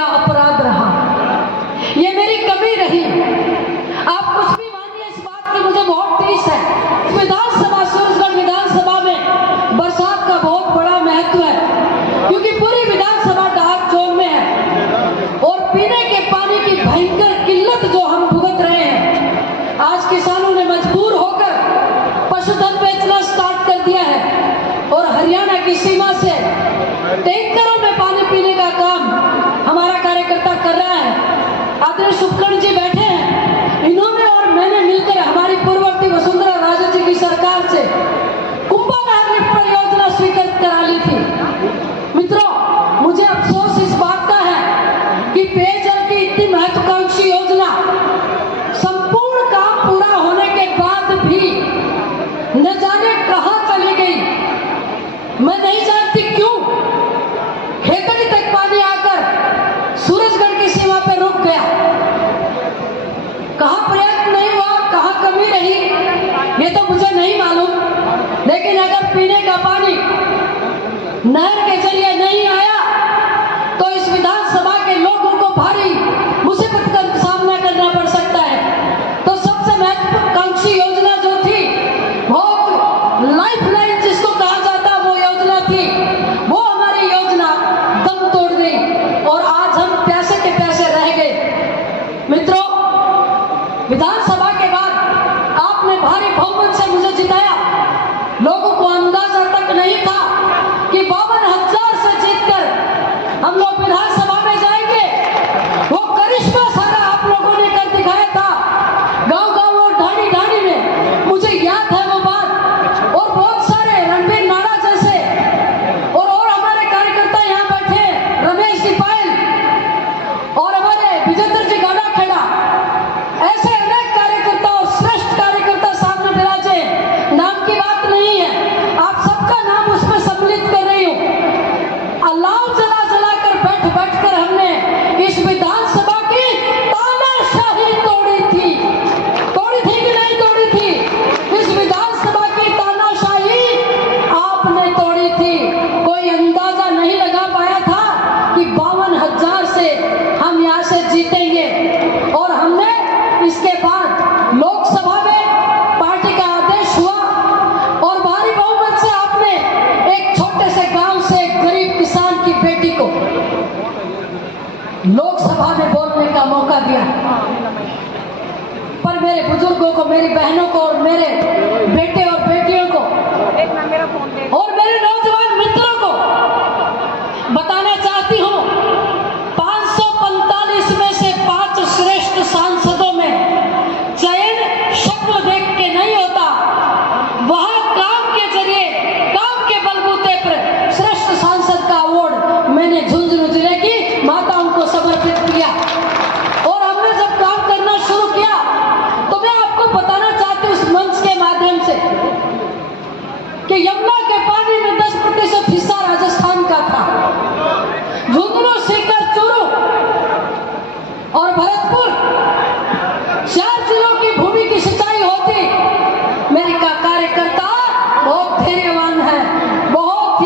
मेरा अपराध रहा, ये मेरी कमी रही। आप कुछ भी मानिए, इस बात की मुझे बहुत टीस है। विधानसभा, सूरजगढ़ विधानसभा में बरसात का बहुत बड़ा महत्व है, क्योंकि पूरी विधानसभा डार्क जोन में है और पीने के पानी की भयंकर किल्लत जो हम भुगत रहे हैं। आज किसानों ने मजबूर होकर पशुधन बेचना स्टार्ट कर दिया है और हरियाणा की सीमा से टैंकरों में पानी पीने का काम हमारा कार्यकर्ता कर रहा है। आदरणीय शुभकर्ण जी बैठे हैं, इन्होंने और मैंने मिलकर हमारी पूर्ववर्ती वसुंधरा राजे जी की सरकार से कुंभानहर लिफ्ट परियोजना स्वीकृत करा ली थी। मित्रों, मुझे अफसोस इस बात का है कि पेयजल की इतनी महत्वाकांक्षी योजना संपूर्ण काम पूरा होने के बाद भी न जाने कहां चली गई। मैं नहीं जानती क्यों खेतड़ी तक पानी आकर सूरजगढ़ की सीमा पर रुक गया। कहां प्रयत्न नहीं हुआ, कहां कमी रही, ये तो मुझे नहीं मालूम। लेकिन अगर पीने का पानी नहर के जरिए नहीं आया तो इस विधानसभा के लोगों को भारी मुसीबत का सामना करना पड़ सकता है। तो सबसे महत्वाकांक्षी योजना जो थी, बहुत लाइफलाइन जिसको कहा जाता, वो योजना थी, वो हमारी योजना दम तोड़ गई और आज हम पैसे के पैसे रह गए। मित्रों, विधानसभा के बाद आपने भारी बहुमत से मुझे जिताया। लोगों को अंदाजा तक नहीं था कि 52,000 से जीतकर हम लोग विधानसभा में जाएंगे। वो करिश्मा सारा आप लोगों ने कर दिखाया था गांव-गांव और ढाणी-ढाणी में। मुझे याद है वो बात। और बहुत सारे रणबीर नाड़ा जैसे और हमारे कार्यकर्ता यहाँ बैठे, रमेश जी पायल और हमारे विजेंद्र जी गाड़ा खेड़ा, ऐसे अनेक कार्यकर्ता और श्रेष्ठ कार्यकर्ता सामने विराजे। नाम की बात नहीं है, आप सबका नाम उसमें सम्मिलित कर रही हूँ। अलाव जला जला कर बैठ कर हमने इस विधानसभा की तानाशाही तोड़ी थी कि नहीं तोड़ी थी? इस विधानसभा की तानाशाही आपने तोड़ी थी। कोई अंदाजा नहीं लगा पाया था कि 52,000 से हम यहाँ से जीतेंगे। और हमने इसके बाद लोकसभा में पार्टी का आदेश हुआ और भारी बहुमत से आपने एक छोटे से गांव से एक गरीब किसान की बेटी को लोकसभा में बोलने का मौका दिया। पर मेरे बुजुर्गों को, मेरी बहनों को और मेरे बेटे और बेटियों को और मेरे नौजवान मित्रों को बताना चाहती हूँ, 545 में से 5 श्रेष्ठ सांसदों में चयन शक्ल देख के नहीं होता, वहां काम के जरिए, काम के बलबूते पर श्रेष्ठ सांसद का अवार्ड मैंने झुंझुनू जिले की माताओं को समर्पित किया। और हमने जब काम करना शुरू किया तो मैं आपको बताना चाहती हूँ इस मंच के माध्यम से कि यमुना के पानी में 10% हिस्सा राजस्थान का था। झुंझुनू, सीकर, चूरू और भरतपुर 4 जिलों की भूमि की सिंचाई होती। मेरे कार्यकर्ता बहुत धैर्यवान है, बहुत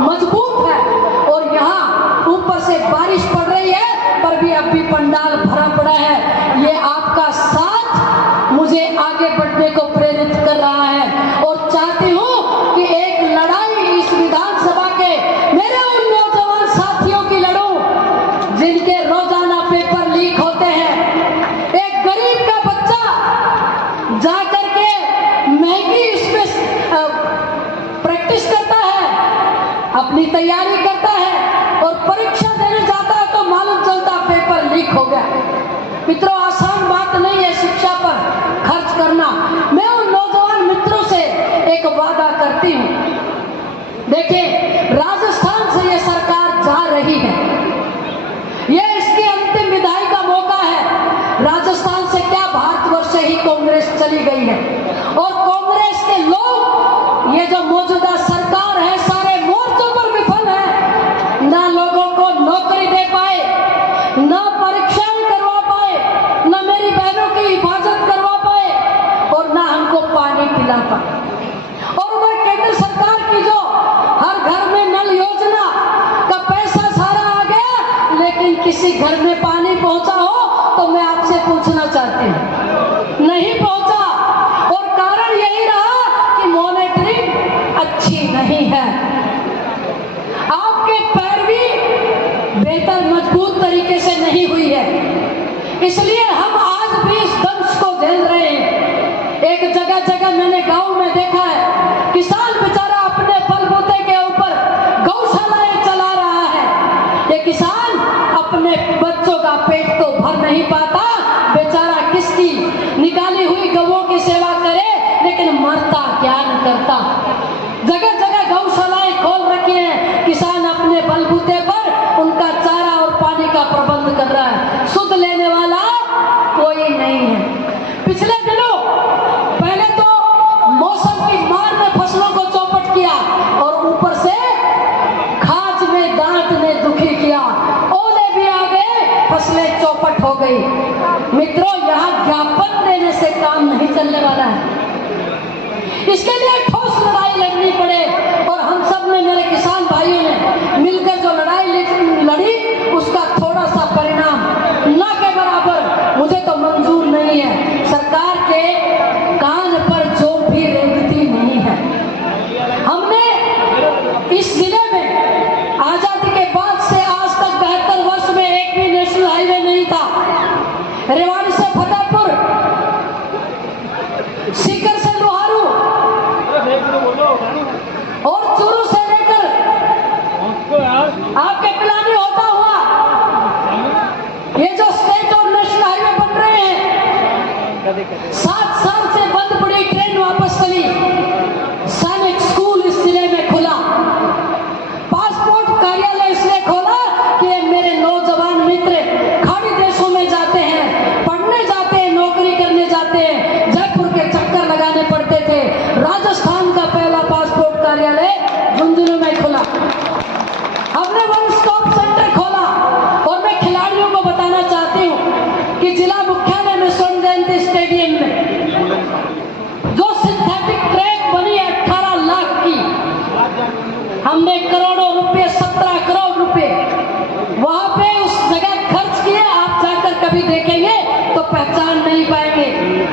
मजबूत है। और यहाँ ऊपर से बारिश पड़ रही है पर भी अब भी पंडाल भरा पड़ा है। ये आपका साथ मुझे आगे बढ़ने को प्रेरित कर रहा है और चाहती हूँ कि एक लड़ाई इस विधानसभा के मेरे उन नौजवान साथियों की लड़ूं जिनके रोजाना पेपर लीक होते हैं। एक गरीब का बच्चा जाकर के महंगी इसमें प्रैक्टिस करता है, अपनी तैयारी करता है और परीक्षा देने जाता है तो मालूम चलता पेपर लीक हो गया। मित्रों, आसान बात नहीं है शिक्षा पर खर्च करना। मैं उन नौजवान मित्रों से एक वादा करती हूँ, देखिए, राजस्थान से ये सरकार जा रही है, ये इसकी अंतिम विदाई का मौका है। राजस्थान से क्या, भारतवर्ष से ही कांग्रेस चली गई है और कांग्रेस के लोग, ये जो मौजूदा सरकार है, सारे मोर्चों पर विफल है। ना लोगों को नौकरी दे पाए, ना परीक्षाएं करवा पाए, ना मेरी बहनों की हिफाजत करवा पाए और ना हमको पानी पिला पाए। और उधर केंद्र सरकार की जो हर घर में नल योजना का पैसा सारा आ गया, किसी घर में पानी पहुंचा हो तो मैं आपसे पूछना चाहती हूँ, नहीं पहुंचा। और कारण यही रहा कि मॉनिटरिंग अच्छी नहीं है, आपके पैरवी बेहतर मजबूत तरीके से नहीं हुई है, इसलिए हम आज भी इस दंश को झेल रहे हैं। एक जगह जगह मैंने गांव में देखा है, किसान बेचारा अपने बलबूते के ऊपर गौशालाएं चला रहा है। ये किसान अपने बच्चों का पेट तो भर नहीं पाता, बेचारा किसकी निकाली हुई गौओं की सेवा करे, लेकिन मरता क्या न करता। जगह जगह गौशालाएं खोल रखी हैं, किसान अपने बलबूते पर उनका चारा और पानी का प्रबंध कर रहा है, सुध लेने वाला कोई नहीं है। पिछले दिनों पहले तो मौसम की मार ने फसलों को चौपट किया और ऊपर से खाज में दांत ने दुखी किया, ओले भी आ गए, फसलें चौपट हो गई। मित्रों, यहाँ ज्ञापन देने से काम नहीं चलने वाला है, इसके लिए ठोस लड़ाई लड़नी पड़े। और हम सब ने, मेरे किसान भाइयों ने मिलकर जो लड़ाई लड़ी, उसका थोड़ा सा परिणाम ना के बराबर मुझे तो मंजूर नहीं है। सरकार के कान पर जो भी रेंगती नहीं है। हमने इस जिले में आजादी के बाद से आज तक 72 वर्ष में एक भी नेशनल हाईवे नहीं था। रेवाड़ी से फतेहपुर, सीकर से लोहारू और चूरू से लेकर आपके पिलानी होता हुआ ये जो स्टेट और नेशनल हाईवे बन रहे हैं, 7 साल से बंद पड़ी ट्रेन वापस चली। सैनिक स्कूल इस जिले में खुला, पासपोर्ट कार्यालय इसलिए खोला कि ये मेरे नौजवान मित्र खाड़ी देशों में जाते हैं, पढ़ने जाते हैं, नौकरी करने जाते हैं, जयपुर के चक्कर लगाने पड़ते थे। राजस्थान का पहला पासपोर्ट कार्यालय झुंझुनू में खुला। हमने वन स्टॉप सेंटर खोला और मैं खिलाड़ियों को बताना चाहती हूँ कि जिला मुख्यालय में स्वर्ण जयंती स्टेडियम में जो सिंथेटिक ट्रैक बनी 18 लाख की, हमने करोड़ों रुपए, 17 करोड़ रुपए वहां पे उस जगह खर्च किए। आप जाकर कभी देखेंगे तो पहचान नहीं पाएंगे।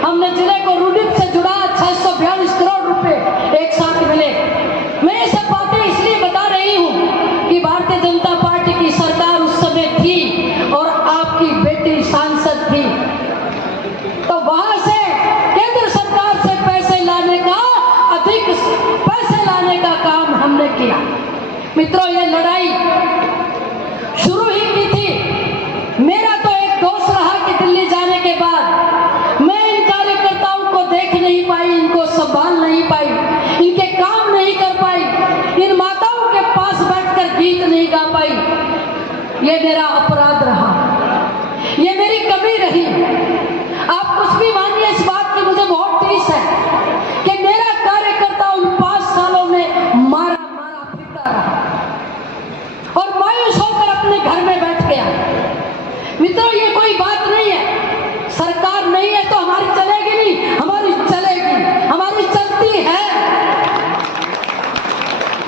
हमने जिले को रूडिप से जुड़ा 642 करोड़ रुपए एक साथ मिले। मैं ये सब बातें इसलिए बता रही हूँ कि भारतीय जनता पार्टी की सरकार उस समय थी और आपकी बेटी सांसद थी, तो वहां से केंद्र सरकार से पैसे लाने का, अधिक पैसे लाने का काम हमने किया। मित्रों, ये लड़ाई शुरू ही की थी। मेरा तो एक दोस्त रहा कि दिल्ली जाने के बाद मैं इन कार्यकर्ताओं को देख नहीं पाई, इनको संभाल नहीं पाई, इनके काम नहीं कर पाई, इन माताओं के पास बैठकर गीत नहीं गा पाई। ये मेरा अपराध रहा, ये मेरी कमी रही। आप कुछ भी मानिए, इस बात की मुझे बहुत टीस है कि मेरा कार्यकर्ता उन 5 सालों में मारा फिरता रहा और मायूस होकर अपने घर में बैठ गया। मित्रों, ये कोई बात नहीं है, सरकार नहीं है तो हमारी चलेगी नहीं, हमारी चलेगी, हमारी चलती है।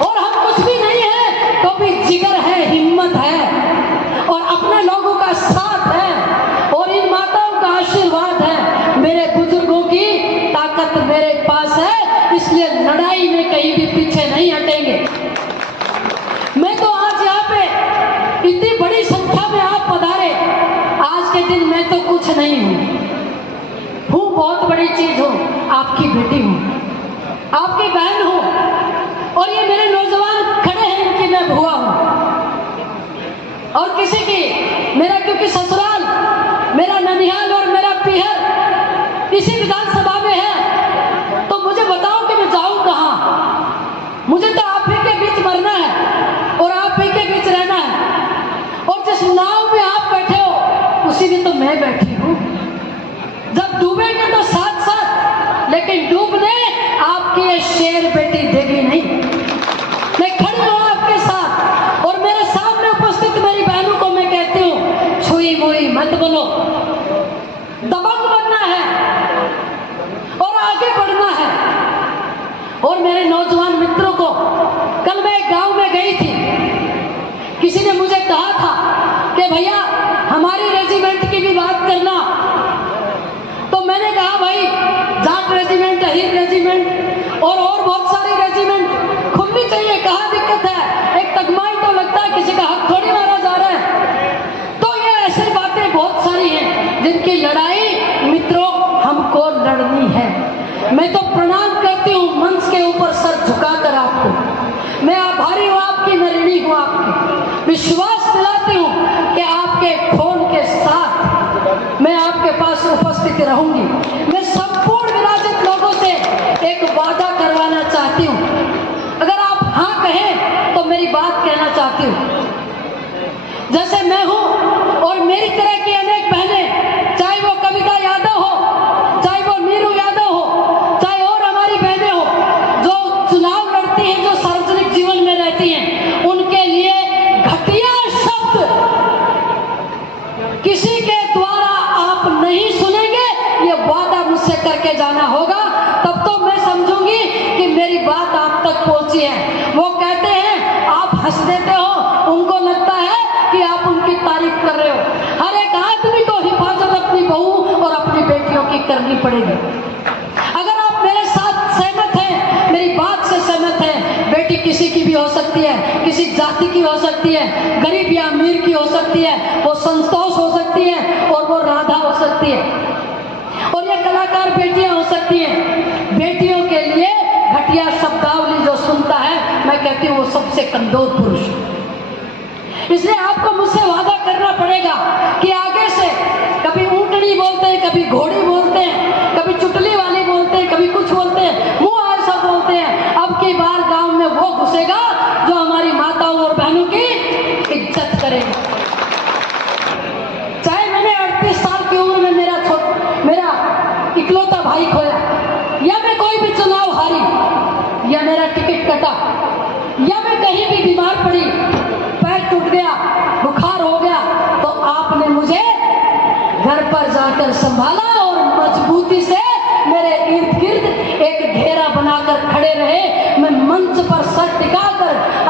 और हम कुछ भी नहीं है तो भी जिगर है, हिम्मत है और अपने लोगों का साथ है और इन माताओं का आशीर्वाद है। मेरे बुजुर्गों की ताकत मेरे पास है, इसलिए लड़ाई में कहीं भी पीछे नहीं हटेंगे। मैं तो आज यहाँ पे इतनी बड़ी संख्या में आप पधारे, आज के दिन मैं तो कुछ नहीं हूँ, बहुत बड़ी चीज हूँ, आपकी बेटी हूँ, आपकी बहन हूँ और ये मेरे नौजवान खड़े हैं, इनकी मैं भुआ हूँ। और किसी की, मेरा क्योंकि ससुराल, मेरा ननिहाल और मेरा पीहर इसी विधानसभा में है, तो मुझे बताओ कि मैं जाऊं कहाँ। मुझे तो आप ही के बीच मरना है और आप ही के बीच रहना है। और जिस नाव में आप बैठे हो उसी में तो मैं बैठी हूँ। जब डूबेंगे तो साथ साथ, लेकिन डूबने आपकी ये शेर बेटी देगी नहीं। मैं खड़ी हूँ आपके साथ और मेरे सामने उपस्थित मेरी बहनों को मैं कहती हूँ, छुई मुई मत बनो, दबंग बनना है और आगे बढ़ना है। और मेरे नौजवान मित्रों को, कल मैं एक गांव में गई थी, किसी ने मुझे कहा था कि भैया हमारी रेजिमेंट की भी बात करना। तो मैंने कहा भाई जाट रेजिमेंट, अहीर रेजिमेंट और बहुत सारी रेजिमेंट खुलनी चाहिए, कहाँ दिक्कत है? एक तगमाई तो लगता है, किसी का हक थोड़ी मारा जा रहा है। तो ये ऐसी बातें बहुत सारी हैं जिनकी लड़ाई मित्रों हमको लड़नी है। मैं तो प्रणाम करती हूँ मंच के ऊपर सर झुकाकर आपको। मैं आभारी हूँ आपकी, मैं ऋणी हूँ आपकी। विश्वास दिलाती हूँ कि आपके फोन के साथ मैं आपके पास उपस्थित रहूंगी। मैं संपूर्ण विरासत लोगों से एक वादा करवाना चाहती हूँ। अगर आप हाँ कहें तो मेरी बात कहना चाहती हूँ। जैसे मैं हूँ और मेरी तरह की अनेक बहनें, चाहे वो कविता यादव हो, चाहे वो नीरू यादव हो, चाहे और हमारी बहनें हो जो चुनाव लड़ती हैं, जो सार्वजनिक जीवन में रहती हैं, उनके लिए घटिया शब्द किसी के द्वारा आप नहीं सुनेंगे, ये वादा मुझसे करके जाना होगा। तब तो मैं समझूंगी कि मेरी बात आप तक पहुंची है। वो कहते हैं आप हंस देते हो, उनको लगता है कि आप उनकी तारीफ कर रहे हो। हर एक आदमी को हिफाजत अपनी बहू और अपनी बेटियों की करनी पड़ेगी। अगर आप मेरे साथ सहमत हैं, मेरी बात से सहमत हैं, बेटी किसी की भी हो सकती है, किसी जाति की हो सकती है, गरीब या अमीर की हो सकती है, वो संतोष हो सकती है और वो राधा हो सकती है, और ये कलाकार बेटियां हो सकती हैं। बेटियों के लिए घटिया शब्दावली जो सुनता है, मैं कहती हूँ वो सबसे कमजोर पुरुष। इसलिए आपको मुझसे वादा करना पड़ेगा कि आगे से कभी ऊँटनी बोलते हैं, कभी घोड़ी बोलते हैं, कभी चुटली वाली बोलते हैं, कभी कुछ बोलते हैं, मुँह ऐसा बोलते हैं। अब की बार गांव में वो घुसेगा जो हमारी माताओं और बहनों की इज्जत करेगा। चाहे मैंने 38 साल की उम्र में मेरा इकलौता भाई खोया, या मैं कोई भी चुनाव हारी, या मेरा टिकट कटा, या मैं कहीं भी बीमार पड़ी, पैर टूट गया, बुखार हो गया, तो आपने मुझे घर पर जाकर संभाला और मजबूती से मेरे इर्द गिर्द एक घेरा बनाकर खड़े रहे। मैं मंच पर सर टिकाकर